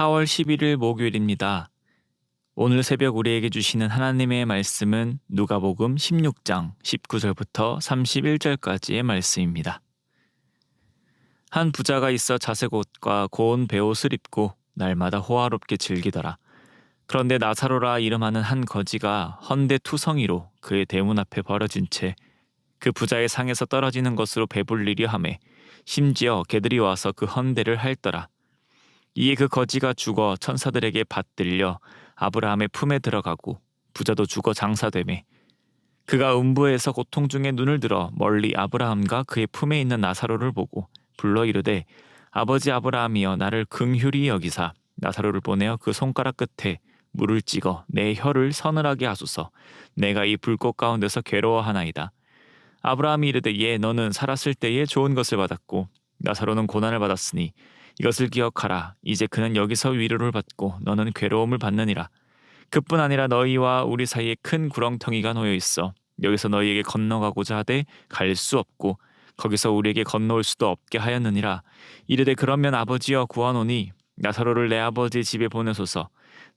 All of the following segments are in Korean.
4월 11일 목요일입니다. 오늘 새벽 우리에게 주시는 하나님의 말씀은 누가복음 16장 19절부터 31절까지의 말씀입니다. 한 부자가 있어 자색 옷과 고운 베옷을 입고 날마다 호화롭게 즐기더라. 그런데 나사로라 이름하는 한 거지가 헌데 투성이로 그의 대문 앞에 버려진 채 그 부자의 상에서 떨어지는 것으로 배불리려 하매 심지어 개들이 와서 그 헌데를 핥더라. 이에 그 거지가 죽어 천사들에게 받들려 아브라함의 품에 들어가고 부자도 죽어 장사되매 그가 음부에서 고통 중에 눈을 들어 멀리 아브라함과 그의 품에 있는 나사로를 보고 불러 이르되 아버지 아브라함이여 나를 긍휼히 여기사 나사로를 보내어 그 손가락 끝에 물을 찍어 내 혀를 서늘하게 하소서. 내가 이 불꽃 가운데서 괴로워하나이다. 아브라함이 이르되 예 너는 살았을 때에 좋은 것을 받았고 나사로는 고난을 받았으니 이것을 기억하라. 이제 그는 여기서 위로를 받고 너는 괴로움을 받느니라. 그뿐 아니라 너희와 우리 사이에 큰 구렁텅이가 놓여 있어 여기서 너희에게 건너가고자 하되 갈 수 없고 거기서 우리에게 건너올 수도 없게 하였느니라. 이르되 그러면 아버지여 구하노니 나사로를 내 아버지 집에 보내소서.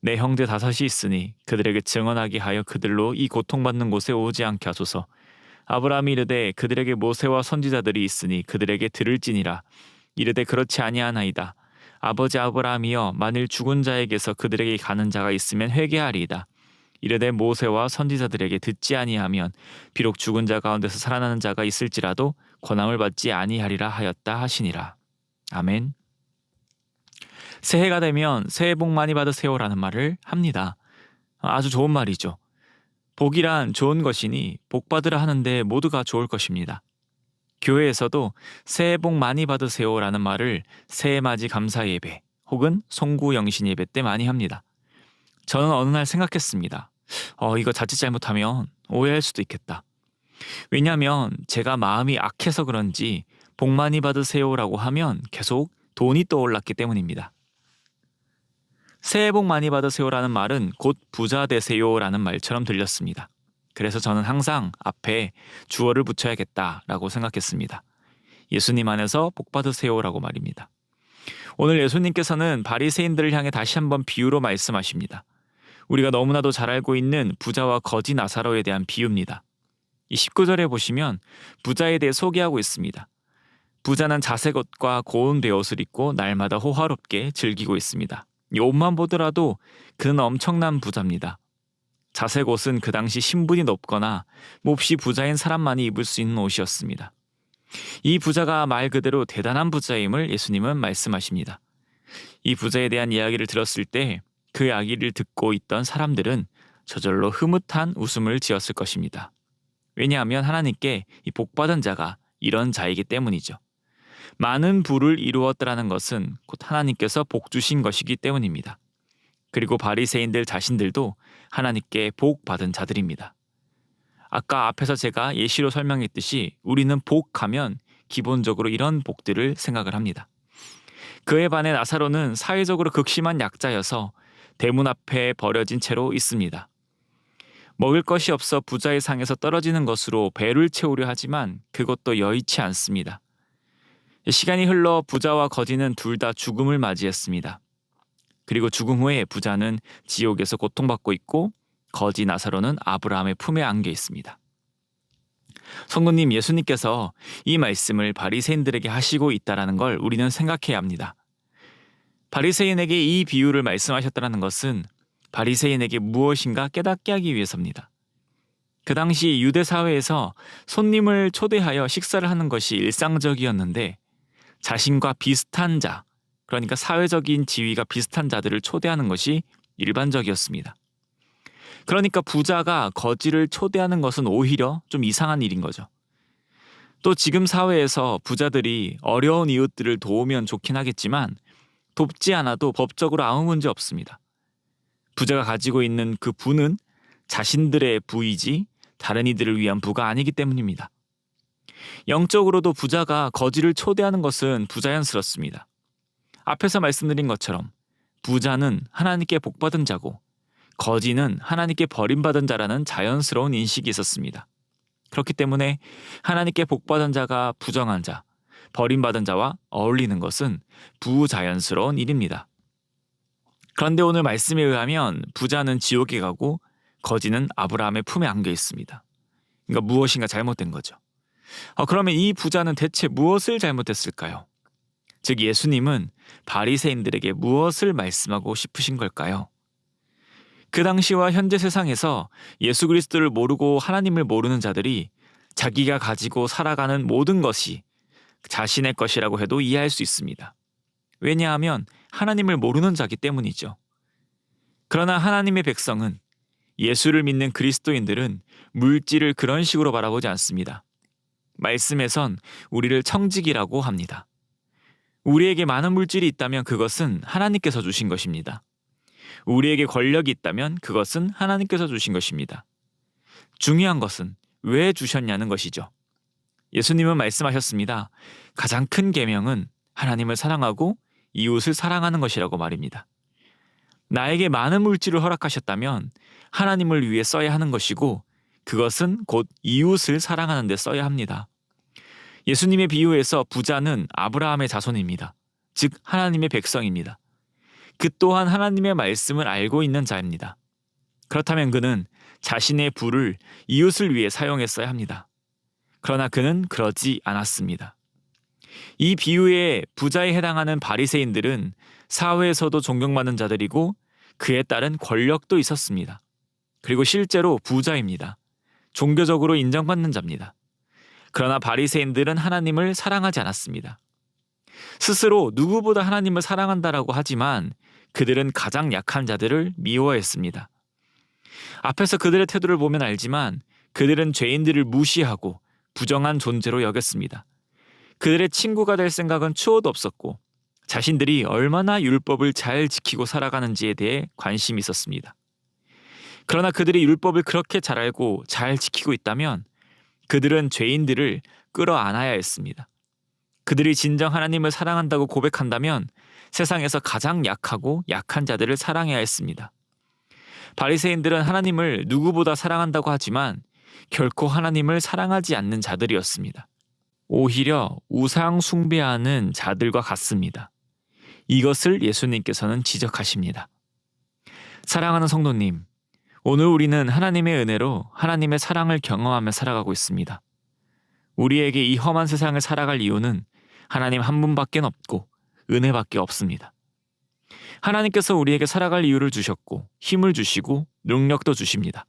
내 형제 다섯이 있으니 그들에게 증언하게 하여 그들로 이 고통받는 곳에 오지 않게 하소서. 아브라함이 이르되 그들에게 모세와 선지자들이 있으니 그들에게 들을지니라. 이르되 그렇지 아니하나이다. 아버지 아브라함이여 만일 죽은 자에게서 그들에게 가는 자가 있으면 회개하리이다. 이르되 모세와 선지자들에게 듣지 아니하면 비록 죽은 자 가운데서 살아나는 자가 있을지라도 권함을 받지 아니하리라 하였다 하시니라. 아멘. 새해가 되면 새해 복 많이 받으세요라는 말을 합니다. 아주 좋은 말이죠. 복이란 좋은 것이니 복 받으라 하는데 모두가 좋을 것입니다. 교회에서도 새해 복 많이 받으세요라는 말을 새해맞이 감사 예배 혹은 송구 영신 예배 때 많이 합니다. 저는 어느 날 생각했습니다. 이거 자칫 잘못하면 오해할 수도 있겠다. 왜냐하면 제가 마음이 악해서 그런지 복 많이 받으세요라고 하면 계속 돈이 떠올랐기 때문입니다. 새해 복 많이 받으세요라는 말은 곧 부자 되세요라는 말처럼 들렸습니다. 그래서 저는 항상 앞에 주어를 붙여야겠다라고 생각했습니다. 예수님 안에서 복 받으세요라고 말입니다. 오늘 예수님께서는 바리새인들을 향해 다시 한번 비유로 말씀하십니다. 우리가 너무나도 잘 알고 있는 부자와 거지 나사로에 대한 비유입니다. 이 19절에 보시면 부자에 대해 소개하고 있습니다. 부자는 자색 옷과 고운 베옷을 입고 날마다 호화롭게 즐기고 있습니다. 이 옷만 보더라도 그는 엄청난 부자입니다. 자색 옷은 그 당시 신분이 높거나 몹시 부자인 사람만이 입을 수 있는 옷이었습니다. 이 부자가 말 그대로 대단한 부자임을 예수님은 말씀하십니다. 이 부자에 대한 이야기를 들었을 때 그 이야기를 듣고 있던 사람들은 저절로 흐뭇한 웃음을 지었을 것입니다. 왜냐하면 하나님께 이 복받은 자가 이런 자이기 때문이죠. 많은 부를 이루었다라는 것은 곧 하나님께서 복 주신 것이기 때문입니다. 그리고 바리새인들 자신들도 하나님께 복 받은 자들입니다. 아까 앞에서 제가 예시로 설명했듯이 우리는 복하면 기본적으로 이런 복들을 생각을 합니다. 그에 반해 나사로는 사회적으로 극심한 약자여서 대문 앞에 버려진 채로 있습니다. 먹을 것이 없어 부자의 상에서 떨어지는 것으로 배를 채우려 하지만 그것도 여의치 않습니다. 시간이 흘러 부자와 거지는 둘 다 죽음을 맞이했습니다. 그리고 죽음 후에 부자는 지옥에서 고통받고 있고 거지 나사로는 아브라함의 품에 안겨 있습니다. 성도님, 예수님께서 이 말씀을 바리새인들에게 하시고 있다는 걸 우리는 생각해야 합니다. 바리새인에게 이 비유를 말씀하셨다는 것은 바리새인에게 무엇인가 깨닫게 하기 위해서입니다. 그 당시 유대 사회에서 손님을 초대하여 식사를 하는 것이 일상적이었는데 자신과 비슷한 자, 그러니까 사회적인 지위가 비슷한 자들을 초대하는 것이 일반적이었습니다. 그러니까 부자가 거지를 초대하는 것은 오히려 좀 이상한 일인 거죠. 또 지금 사회에서 부자들이 어려운 이웃들을 도우면 좋긴 하겠지만 돕지 않아도 법적으로 아무 문제 없습니다. 부자가 가지고 있는 그 부는 자신들의 부이지 다른 이들을 위한 부가 아니기 때문입니다. 영적으로도 부자가 거지를 초대하는 것은 부자연스럽습니다. 앞에서 말씀드린 것처럼 부자는 하나님께 복받은 자고 거지는 하나님께 버림받은 자라는 자연스러운 인식이 있었습니다. 그렇기 때문에 하나님께 복받은 자가 부정한 자, 버림받은 자와 어울리는 것은 부자연스러운 일입니다. 그런데 오늘 말씀에 의하면 부자는 지옥에 가고 거지는 아브라함의 품에 안겨 있습니다. 그러니까 무엇인가 잘못된 거죠. 그러면 이 부자는 대체 무엇을 잘못했을까요? 즉 예수님은 바리새인들에게 무엇을 말씀하고 싶으신 걸까요? 그 당시와 현재 세상에서 예수 그리스도를 모르고 하나님을 모르는 자들이 자기가 가지고 살아가는 모든 것이 자신의 것이라고 해도 이해할 수 있습니다. 왜냐하면 하나님을 모르는 자기 때문이죠. 그러나 하나님의 백성은, 예수를 믿는 그리스도인들은 물질을 그런 식으로 바라보지 않습니다. 말씀에선 우리를 청지기라고 합니다. 우리에게 많은 물질이 있다면 그것은 하나님께서 주신 것입니다. 우리에게 권력이 있다면 그것은 하나님께서 주신 것입니다. 중요한 것은 왜 주셨냐는 것이죠. 예수님은 말씀하셨습니다. 가장 큰 계명은 하나님을 사랑하고 이웃을 사랑하는 것이라고 말입니다. 나에게 많은 물질을 허락하셨다면 하나님을 위해 써야 하는 것이고 그것은 곧 이웃을 사랑하는 데 써야 합니다. 예수님의 비유에서 부자는 아브라함의 자손입니다. 즉 하나님의 백성입니다. 그 또한 하나님의 말씀을 알고 있는 자입니다. 그렇다면 그는 자신의 부를 이웃을 위해 사용했어야 합니다. 그러나 그는 그러지 않았습니다. 이 비유의 부자에 해당하는 바리새인들은 사회에서도 존경받는 자들이고 그에 따른 권력도 있었습니다. 그리고 실제로 부자입니다. 종교적으로 인정받는 자입니다. 그러나 바리새인들은 하나님을 사랑하지 않았습니다. 스스로 누구보다 하나님을 사랑한다라고 하지만 그들은 가장 약한 자들을 미워했습니다. 앞에서 그들의 태도를 보면 알지만 그들은 죄인들을 무시하고 부정한 존재로 여겼습니다. 그들의 친구가 될 생각은 추호도 없었고 자신들이 얼마나 율법을 잘 지키고 살아가는지에 대해 관심이 있었습니다. 그러나 그들이 율법을 그렇게 잘 알고 잘 지키고 있다면 그들은 죄인들을 끌어안아야 했습니다. 그들이 진정 하나님을 사랑한다고 고백한다면 세상에서 가장 약하고 약한 자들을 사랑해야 했습니다. 바리새인들은 하나님을 누구보다 사랑한다고 하지만 결코 하나님을 사랑하지 않는 자들이었습니다. 오히려 우상 숭배하는 자들과 같습니다. 이것을 예수님께서는 지적하십니다. 사랑하는 성도님, 오늘 우리는 하나님의 은혜로 하나님의 사랑을 경험하며 살아가고 있습니다. 우리에게 이 험한 세상을 살아갈 이유는 하나님 한 분밖에 없고 은혜밖에 없습니다. 하나님께서 우리에게 살아갈 이유를 주셨고 힘을 주시고 능력도 주십니다.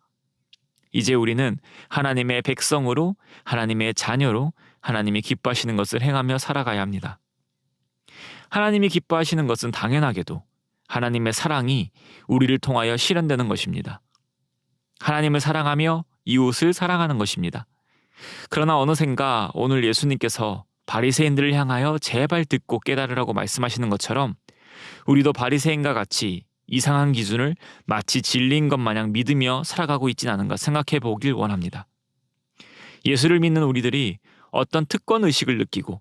이제 우리는 하나님의 백성으로, 하나님의 자녀로 하나님이 기뻐하시는 것을 행하며 살아가야 합니다. 하나님이 기뻐하시는 것은 당연하게도 하나님의 사랑이 우리를 통하여 실현되는 것입니다. 하나님을 사랑하며 이웃을 사랑하는 것입니다. 그러나 어느샌가 오늘 예수님께서 바리새인들을 향하여 제발 듣고 깨달으라고 말씀하시는 것처럼 우리도 바리새인과 같이 이상한 기준을 마치 진리인 것 마냥 믿으며 살아가고 있진 않은가 생각해 보길 원합니다. 예수를 믿는 우리들이 어떤 특권의식을 느끼고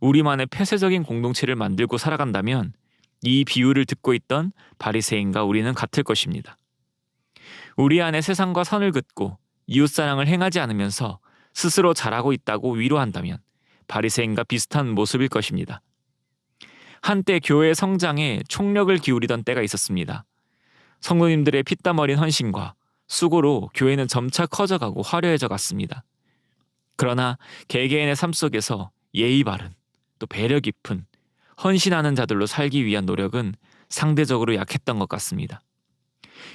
우리만의 폐쇄적인 공동체를 만들고 살아간다면 이 비유를 듣고 있던 바리새인과 우리는 같을 것입니다. 우리 안에 세상과 선을 긋고 이웃사랑을 행하지 않으면서 스스로 잘하고 있다고 위로한다면 바리새인과 비슷한 모습일 것입니다. 한때 교회 성장에 총력을 기울이던 때가 있었습니다. 성도님들의 피땀 어린 헌신과 수고로 교회는 점차 커져가고 화려해져 갔습니다. 그러나 개개인의 삶 속에서 예의 바른, 또 배려 깊은, 헌신하는 자들로 살기 위한 노력은 상대적으로 약했던 것 같습니다.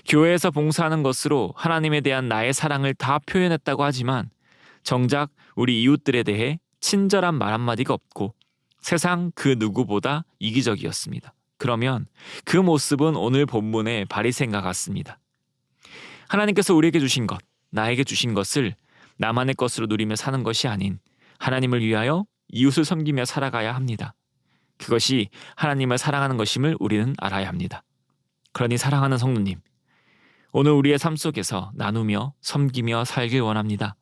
교회에서 봉사하는 것으로 하나님에 대한 나의 사랑을 다 표현했다고 하지만 정작 우리 이웃들에 대해 친절한 말 한마디가 없고 세상 그 누구보다 이기적이었습니다. 그러면 그 모습은 오늘 본문의 바리새인과 같습니다. 하나님께서 우리에게 주신 것, 나에게 주신 것을 나만의 것으로 누리며 사는 것이 아닌 하나님을 위하여 이웃을 섬기며 살아가야 합니다. 그것이 하나님을 사랑하는 것임을 우리는 알아야 합니다. 그러니 사랑하는 성도님, 오늘 우리의 삶 속에서 나누며 섬기며 살길 원합니다.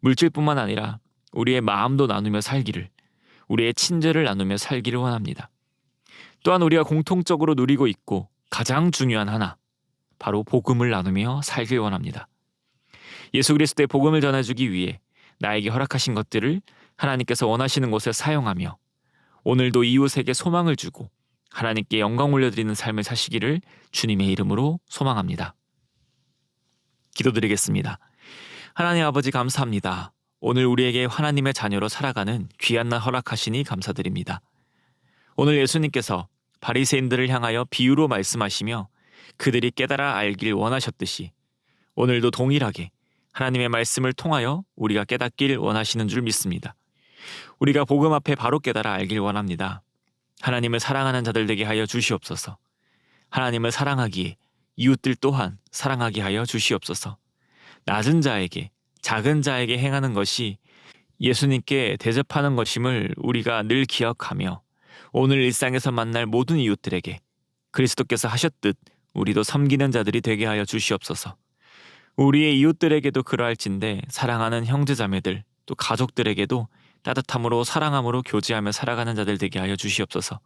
물질뿐만 아니라 우리의 마음도 나누며 살기를, 우리의 친절을 나누며 살기를 원합니다. 또한 우리가 공통적으로 누리고 있고 가장 중요한 하나, 바로 복음을 나누며 살길 원합니다. 예수 그리스도의 복음을 전해주기 위해 나에게 허락하신 것들을 하나님께서 원하시는 곳에 사용하며 오늘도 이웃에게 소망을 주고 하나님께 영광 올려드리는 삶을 사시기를 주님의 이름으로 소망합니다. 기도드리겠습니다. 하나님 아버지 감사합니다. 오늘 우리에게 하나님의 자녀로 살아가는 귀한 날 허락하시니 감사드립니다. 오늘 예수님께서 바리새인들을 향하여 비유로 말씀하시며 그들이 깨달아 알길 원하셨듯이 오늘도 동일하게 하나님의 말씀을 통하여 우리가 깨닫길 원하시는 줄 믿습니다. 우리가 복음 앞에 바로 깨달아 알길 원합니다. 하나님을 사랑하는 자들 되게 하여 주시옵소서. 하나님을 사랑하기에 이웃들 또한 사랑하게 하여 주시옵소서. 낮은 자에게, 작은 자에게 행하는 것이 예수님께 대접하는 것임을 우리가 늘 기억하며 오늘 일상에서 만날 모든 이웃들에게 그리스도께서 하셨듯 우리도 섬기는 자들이 되게 하여 주시옵소서. 우리의 이웃들에게도 그러할진대 사랑하는 형제자매들 또 가족들에게도 따뜻함으로 사랑함으로 교제하며 살아가는 자들 되게 하여 주시옵소서.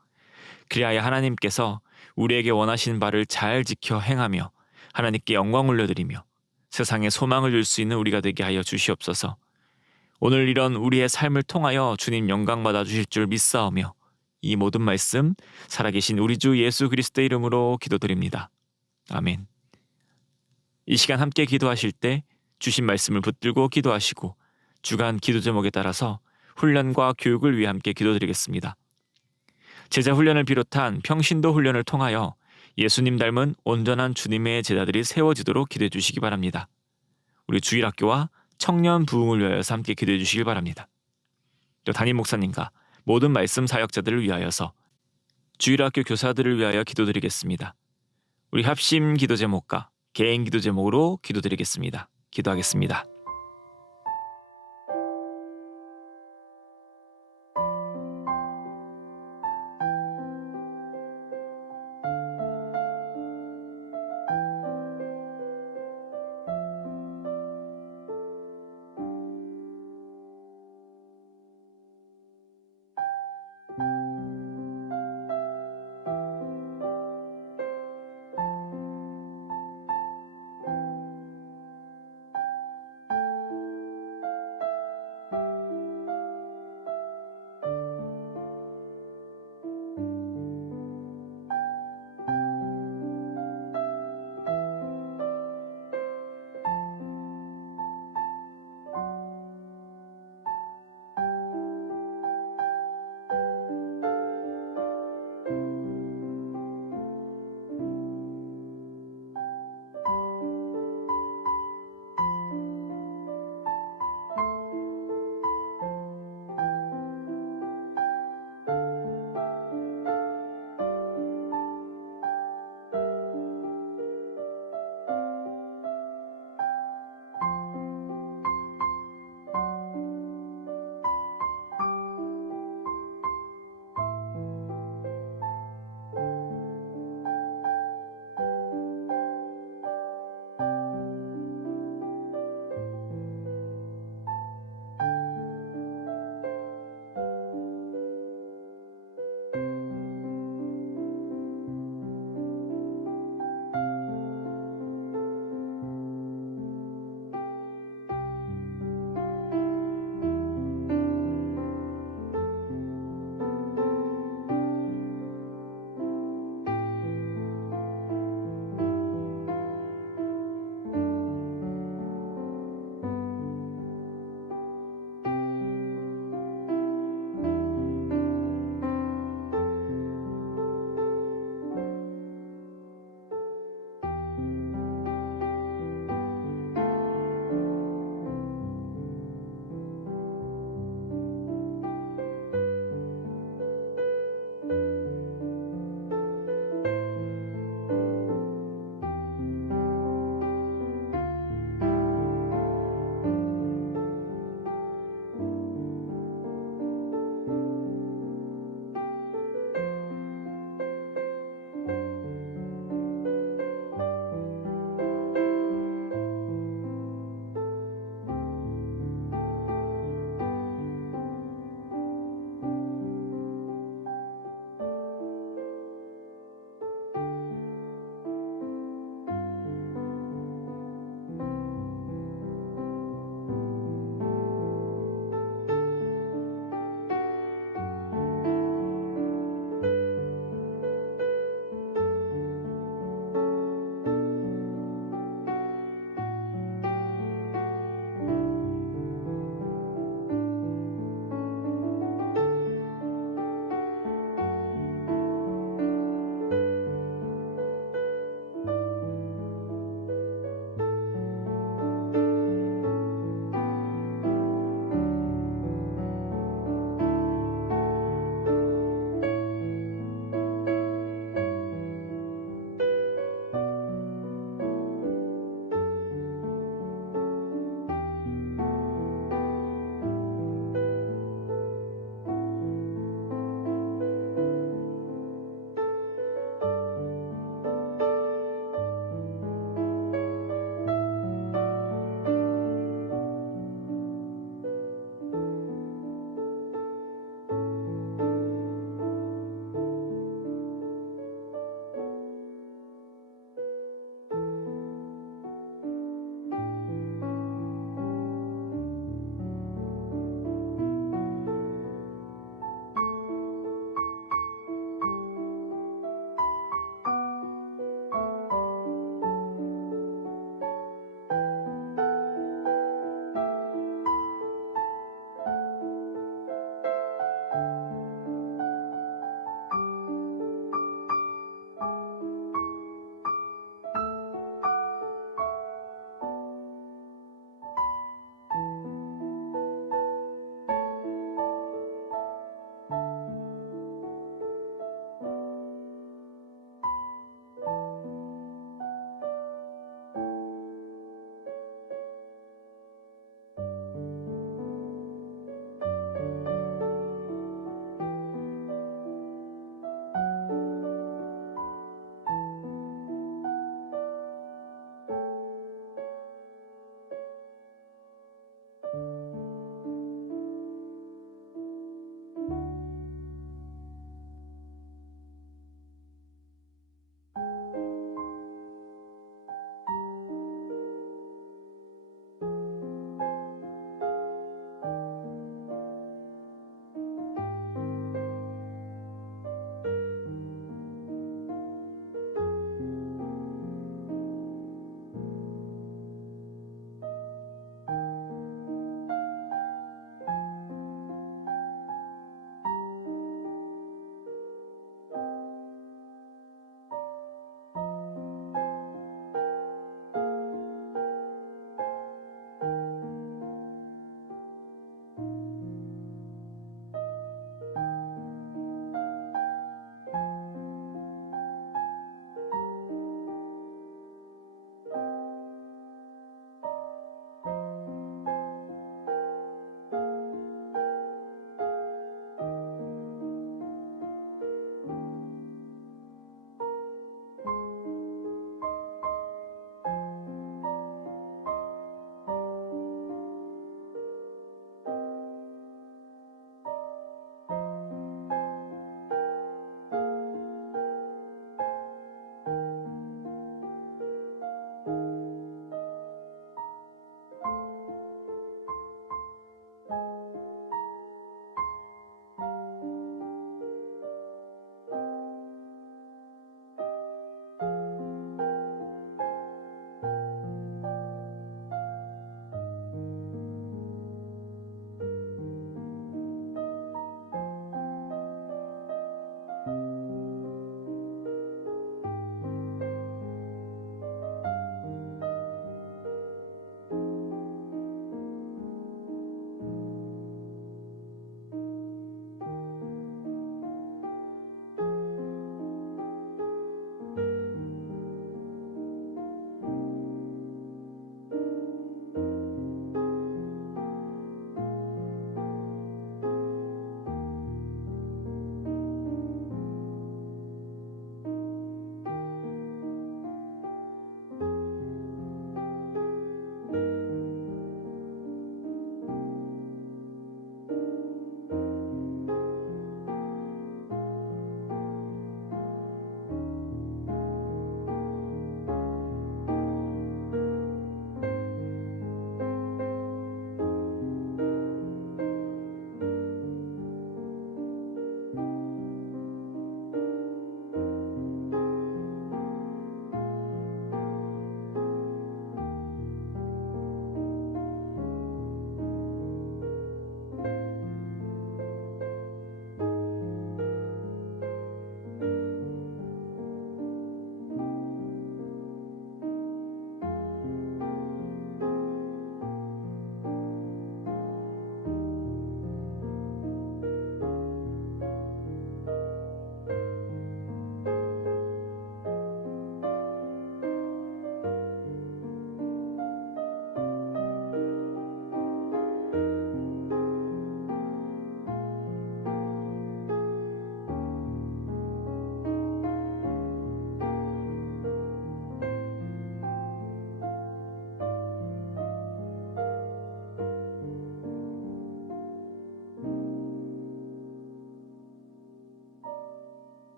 그리하여 하나님께서 우리에게 원하신 바를 잘 지켜 행하며 하나님께 영광 올려드리며 세상에 소망을 줄 수 있는 우리가 되게 하여 주시옵소서. 오늘 이런 우리의 삶을 통하여 주님 영광 받아 주실 줄 믿사오며 이 모든 말씀 살아계신 우리 주 예수 그리스도의 이름으로 기도드립니다. 아멘. 이 시간 함께 기도하실 때 주신 말씀을 붙들고 기도하시고 주간 기도 제목에 따라서 훈련과 교육을 위해 함께 기도드리겠습니다. 제자 훈련을 비롯한 평신도 훈련을 통하여 예수님 닮은 온전한 주님의 제자들이 세워지도록 기도해 주시기 바랍니다. 우리 주일학교와 청년 부흥을 위하여서 함께 기도해 주시길 바랍니다. 또 담임 목사님과 모든 말씀 사역자들을 위하여서 주일학교 교사들을 위하여 기도드리겠습니다. 우리 합심 기도 제목과 개인 기도 제목으로 기도드리겠습니다. 기도하겠습니다.